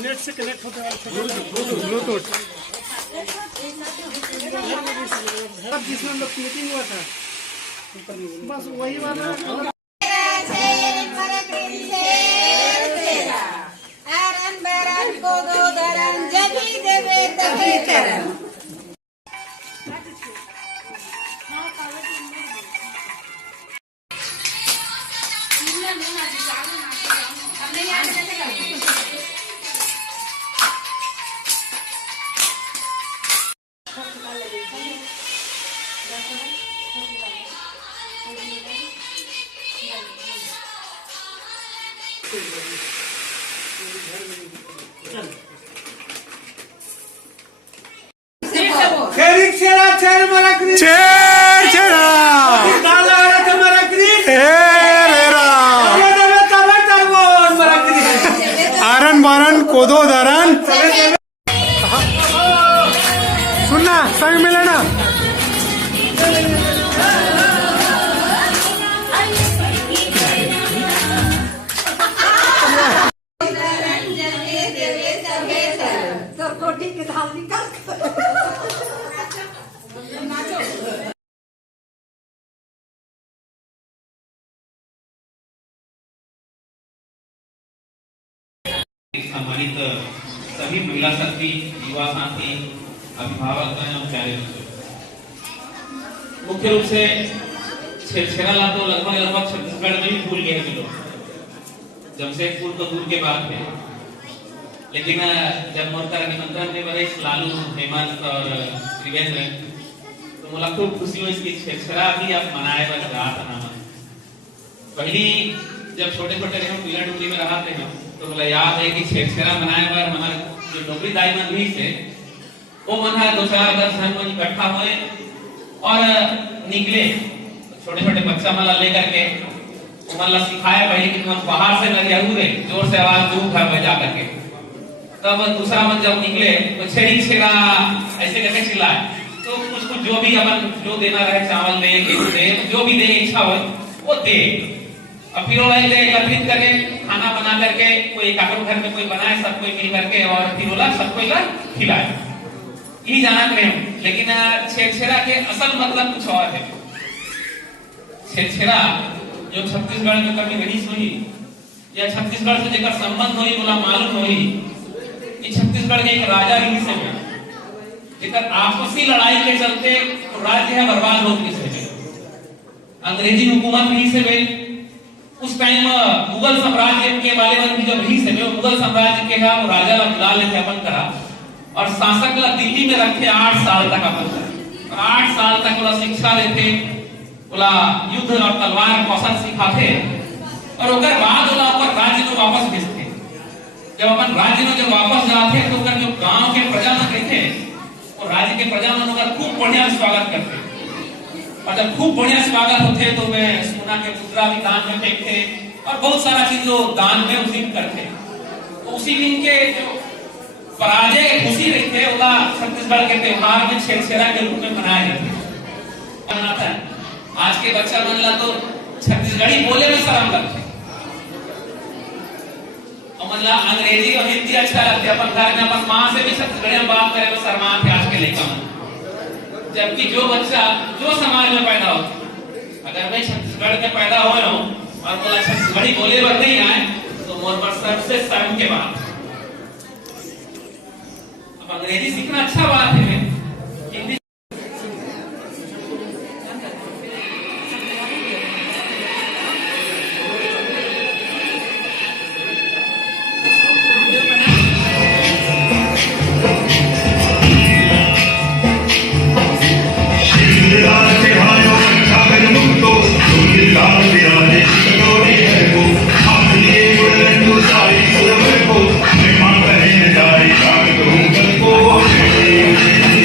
Net से connect होता है ब्लूटूथ जिसमें हम लोग मीटिंग हुआ था बस वही वाला कोदो धरण सुनना संग मिलना सम्मानित सभी महिला साथी, युवा साथी, अभिभावक एवं प्यारे बच्चों, मुख्य रूप से छेरछेरा तो लगभग छत्तीसगढ़ में भी भूल गए हैं लोग। जमशेदपुर तो दूर के बात है, लेकिन जब मोर्चा निमंत्रण में बड़े लालू, हेमंत और त्रिवेंद्र तो मुझे खूब खुशी हुई कि छेरछेरा भी अब मनाए बस रात नाम। पहली जब छोटे छोटे रहे पीला डूबरी में रहा थे हम तो मुझे याद है कि छेरछेरा मनाए बार हमारे जो डोबरी दाई मन भी से वो मन है 2-4-10 जन को इकट्ठा हुए और निकले छोटे छोटे बच्चा मला लेकर के वो मला सिखाया पहले कि तुम बाहर से न जरूर जोर से आवाज दो घर में जा करके। तब दूसरा मन जब निकले तो छेड़ी छेड़ा ऐसे करके चिल्लाए तो कुछ जो भी अपन जो देना रहे चावल दे गेहूं दे जो भी दे इच्छा हो वो दे। अब फिर वो एकत्रित करके खाना बना करके कोई एक घर में कोई बनाए सब कोई मिल करके और फिर वो सबको खिलाए ये जानते हैं। लेकिन छेरछेरा के असल मतलब कुछ और है। छेरछेरा जो छत्तीसगढ़ में कभी रही हुई या छत्तीसगढ़ से जेकर संबंध हुई बोला मालूम हुई कि छत्तीसगढ़ के एक राजा रही से जेकर आपसी लड़ाई के चलते राज्य है बर्बाद हो गई से अंग्रेजी हुकूमत रही से उस टाइम मुगल साम्राज्य के बारे में जब रही से मुगल साम्राज्य के वो राजा ला बुला लेते अपन करा और शासक ला दिल्ली में रखे 8 साल तक अपन 8 साल तक बोला शिक्षा देते बोला युद्ध और तलवार कौशल सिखाते और ओकर बाद बोला अपन राज्य को वापस भेजते। जब अपन राज्य में जब वापस जाते तो ओकर जो गांव के प्रजा मन रहते और राज्य के प्रजा मन ओकर खूब बढ़िया स्वागत करते और जब खूब बढ़िया स्वागत होते तो वे सोना के मुद्रा भी दान में फेंकते और बहुत सारा चीज लोग दान में उस दिन करते। तो उसी दिन के जो पराजय खुशी रहते ओला छत्तीसगढ़ के त्योहार में छेरछेरा के रूप में मनाया जाता है। आज के बच्चा मन ला तो छत्तीसगढ़ी बोले में शर्म लगते और मतलब अंग्रेजी और हिंदी अच्छा लगते अपन घर में अपन माँ से भी छत्तीसगढ़ी में बात करें तो शर्मा के आज के लेकर। जबकि जो बच्चा जो समाज में पैदा हो अगर मैं छत्तीसगढ़ में पैदा हो रहा हूँ और बोला छत्तीसगढ़ी बोले पर नहीं आए तो मोर पर सबसे शर्म के बात। अब अंग्रेजी सीखना अच्छा बात है, हिंदी Thank you.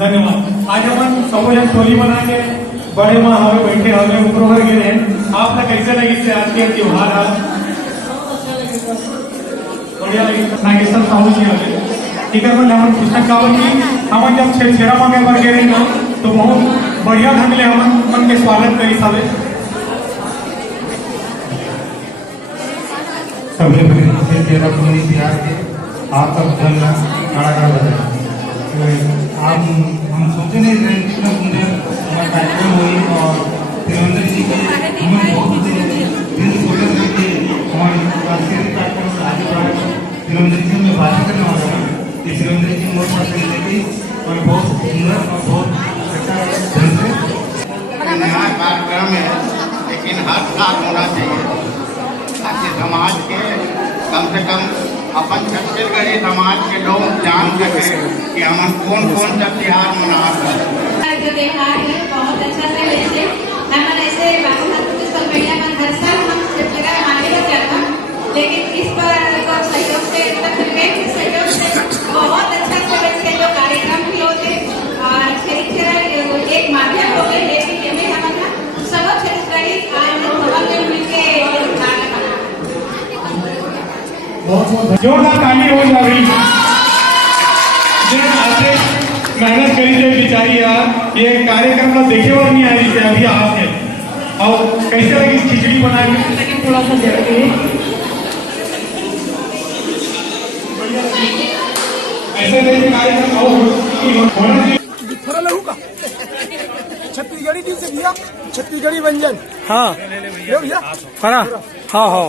धन्यवाद। आज अपन सब जन टोली बना के बड़े माँ हमें बैठे हमें ऊपर भर गए हैं। आपने कैसे लगी से आज के त्योहार है बढ़िया लगी नागेश्वर साहू जी आगे ठीक है। बोले हम पुस्तक कावल की हम जब छेड़ा मांगे पर गए ना तो बहुत बढ़िया ढंग ले हम मन के स्वागत करी साले सभी तेरा पूरी बिहार के आप तक जलना खड़ा बजाए आप हम सोचे नहीं रहे कितना सुंदर हमारा कार्यक्रम हुई और त्रिवेंद्र जी के हमें बहुत दिल सोचे थे कि हमारे सांस्कृतिक कार्यक्रम आगे बढ़ा त्रिवेंद्र जी में बात करने वाला है कि त्रिवेंद्र जी मोर पास लेके और बहुत सुंदर और बहुत अच्छा ढंग से नया कार्यक्रम है लेकिन हर साल होना चाहिए ताकि समाज के कम से कम अपन छत्तीसगढ़ी समाज के लोग जान सके कि हम कौन कौन सा त्योहार मना रहे हैं। जो त्योहार है बहुत अच्छा से वैसे हम ऐसे बढ़िया में हर साल हम जगह आगे बढ़ जाता लेकिन इस बार तो सहयोग से सहयोग से बहुत अच्छा से वैसे जो कार्यक्रम भी होते और एक माध्यम हो गए लेकिन ये में हमारा सब छत्तीसगढ़ी आज मिलके बहुत जोरदार ताली हो जा रही मेहनत करी थे बेचारी यार ये कार्यक्रम का देखे और नहीं आ रही थी अभी आपने और कैसे लगी खिचड़ी बनाई लेकिन थोड़ा सा ऐसे नहीं कार्यक्रम होना चाहिए थोड़ा लहू का छत्तीसगढ़ी डिश से भैया छत्तीसगढ़ी व्यंजन हाँ ले भैया फरा हाँ हाँ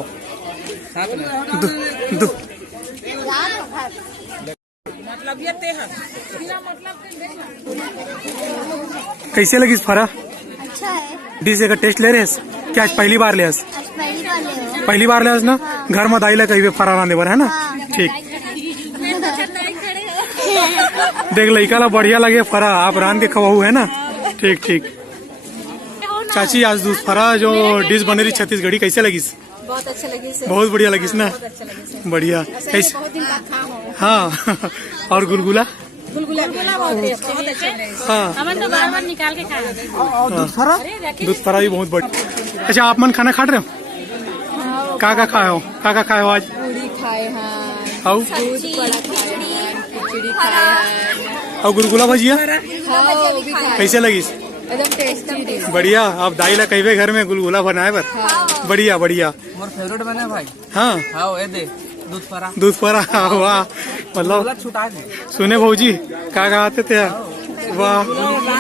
कैसे लगी फरा अच्छा है। डिश का टेस्ट ले रहे हैं क्या आज पहली बार ले आज पहली बार ले हो। पहली बार ले ना घर में दाई ला कहीं फरा रांधे बर है ना हाँ। ठीक देख लड़का ला बढ़िया लगे फरा आप रांध के खवाऊ है ना ठीक ठीक। चाची आज दूध फरा जो डिश बने रही छत्तीसगढ़ी कैसे लगी बहुत अच्छा लगी से। बहुत बढ़िया लगी ना बढ़िया कैसे बहुत दिन बाद खा हो। हाँ और गुलगुला गुलगुला बहुत अच्छा है। हाँ हमन तो बार बार निकाल के खाए। दूध फरा भी बहुत बढ़िया। अच्छा आप मन खाना खा रहे हो का खाए हो का खाए हो आज पूरी खाए हैं आओ दूध बड़ा खाए हैं खिचड़ी खाए हैं और गुलगुला भजिया वो भी खाए कैसे लगी एकदम टेस्टी। बढ़िया आप दाई ला कहीं घर में गुलगुला बनाए पर बढ़िया बढ़िया मोर फेवरेट बने भाई हाँ हाँ ये दे दूध फरा दूध फरा वाह मतलब छुटा दे सुने भाजी का आते थे वाह